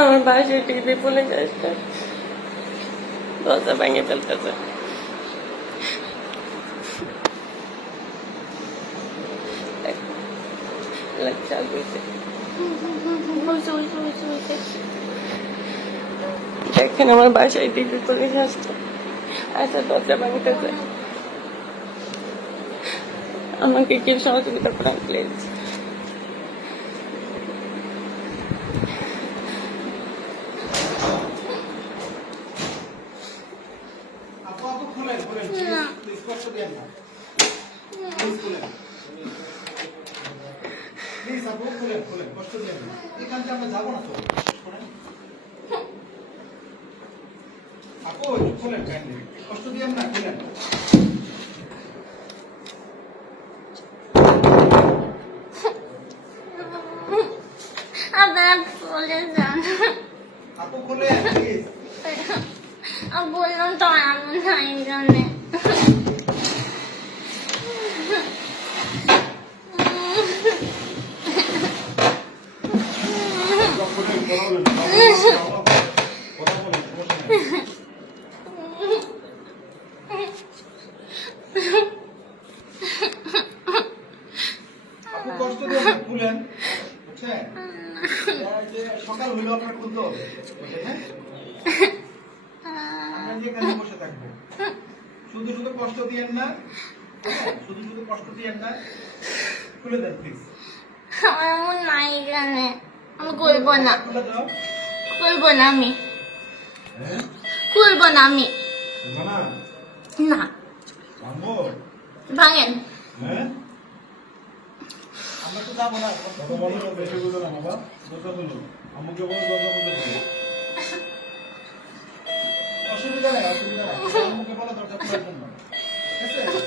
আমার বাসায় TV police আসছে দরজা ভেঙে ফেলতেছে। বুঝতে দেখেন আমার বাসায় টিভি পুলিশ আসছে আচ্ছা দরজা ভাঙতেছে আমাকে কি সহযোগিতা করেন, প্লিজ। খুলেন খুলেন প্লিজ কষ্ট দিয়েন না। প্লিজ খুলেন। প্লিজ আপু খুলেন খুলেন কষ্ট দিয়েন না। এখান থেকে আমরা যাব না তো। আপু খুলেন কাইন্ডলি কষ্ট দিয়েন না খুলেন আপনারা বলে যান আপু খুলেন প্লিজ আমি বললাম তো এমন নাই জানে খুলেন কথা বলেন কথা বলেন সমস্যা নেই আপু কষ্ট দিয়েন না খুলেন বুঝছেন? সকাল হইল আপনার খুলতে হবে হ্যাঁ? আমরা যে এখানে বসে থাকব। শুধু শুধু কষ্ট দিয়েন না হ্যাঁ, শুধু শুধু কষ্ট দিয়েন না খুলে দেন প্লিজ আমার এমন নাই জানে আমি করব না। খুলে দাও। করব না আমি। হ্যাঁ? করব না আমি। না? না। ভাঙেন। হ্যাঁ? অসুবিধা নেই অসুবিধা নেই আমাকে বলো খোলার জন্য ঠিক আছে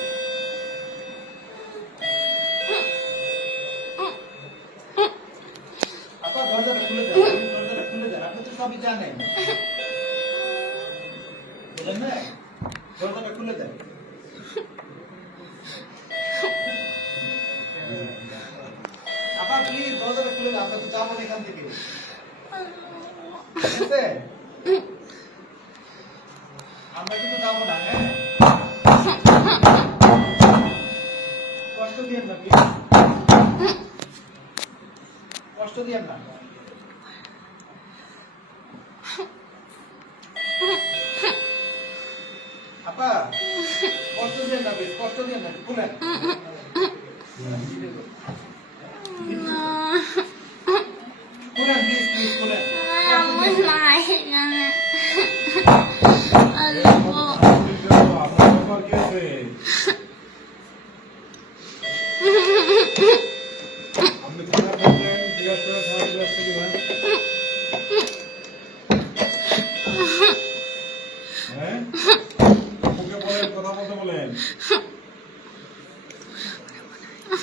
দরজাটা খুলে দেন দরজাটা খুলে দেন আপনি তো সবই জানেন বুঝলেন না দরজাটা খুলে দেন আপা প্লিজ দরজাটা খুলে আমরা তো যাব এখান থেকে। ঠিক আছে? আমরা কিন্তু যাব না হ্যাঁ? কষ্ট দিয়েন না কষ্ট দিয়েন না। আপা কষ্ট দিয়েন না প্লিজ কষ্ট দিয়েন না খুলেন। বলতে বলেন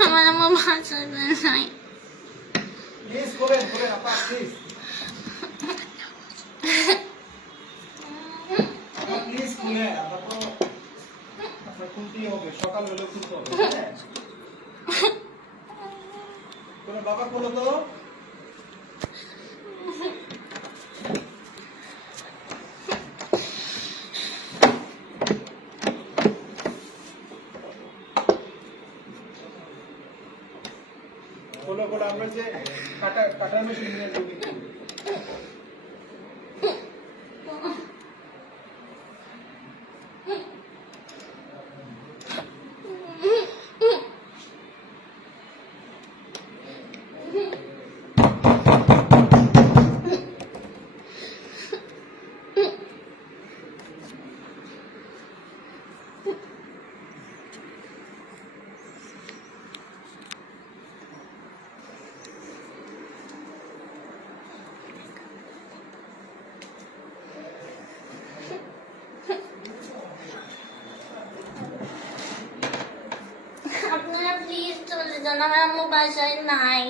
আমার আমার ভাষা নাই প্লিজ করেন করেন, আপা, প্লিজ। প্লিজ খুলেন আমরা তো আপনার খুলতেই হবে, সকাল হলে খুলতে হবে তোমার বাবা খোলো তো? খোলো খোলো আমরা যে কাটা কাটার মেশিন নিয়ে যাব কিন্তু। আপনারা প্লিজ যান আমার আম্মু বাসায় নাই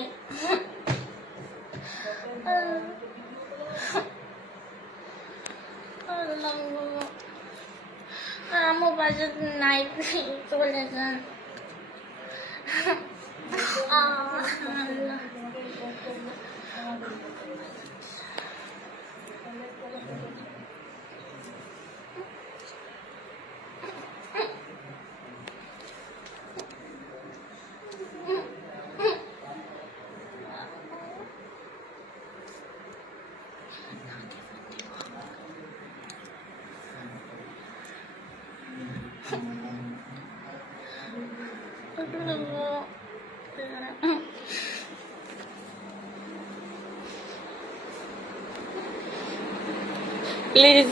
আম্মু বাসায় নাই চলে যান আল্লাহ प्लीज़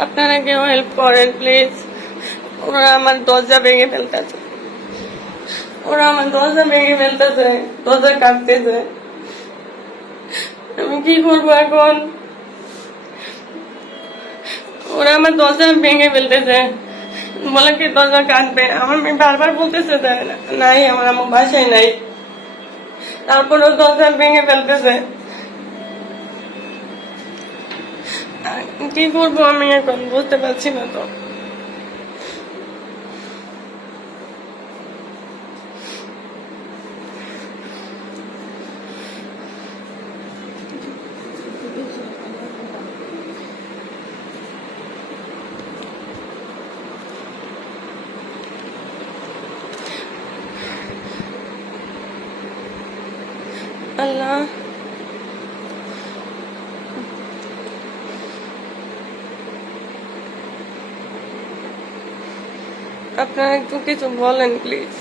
अपना क्यों हेल्प करें प्लीज़ फिलते दर्जा भेगे फिलते दर्जा काटते फिलते বলে কি, দরজা কাটবে? আমার মেয়ে বারবার বলতেছে নাই, আমার আমার বাসায় নাই। তারপরেও দরজা ভেঙে ফেলতেছে। কি করব আমি এখন? বুঝতে পারছি না তো আল্লাহ আপনারা একটু কিছু বলেন প্লিজ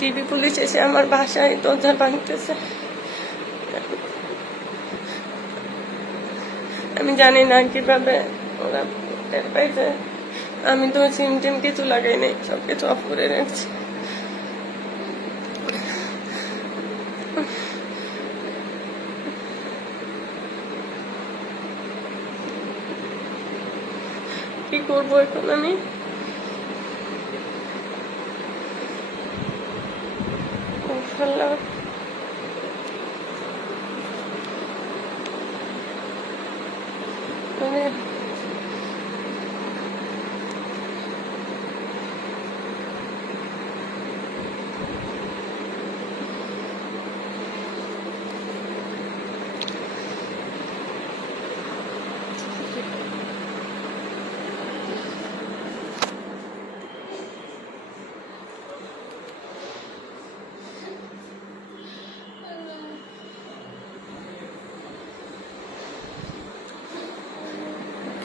টিভি পুলিশ এসে আমার বাসায় দরজা ভাঙতেছে আমি জানি না কীভাবে ওরা টের পাইছে আমি তো সিম টিম কিছু লাগাই নাই সব কিছু অফ করে রাখছি। কি করব এখন আমি? উফ,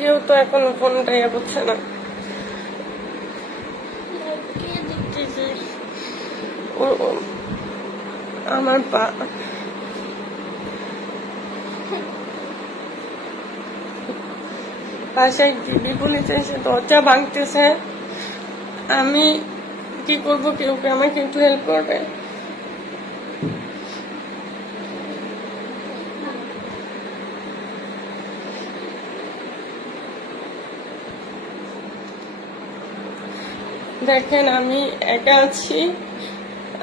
কেউ তো এখন ফোনটা ইয়ে করছে না। আমার পা। বাসায় টিভি পুলিশ এসে দরজা ভাঙতেছে। আমি কি করব? কেউ আমাকে একটু হেল্প করবে? দেখেন, আমি একা আছি।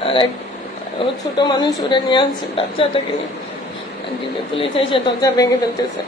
আর এক ও ছোট মানুষ, ওরা নিয়ে আসছে বাচ্চাটাকে নিয়ে। পুলিশ এসে দরজা ভেঙে ফেলতেছে।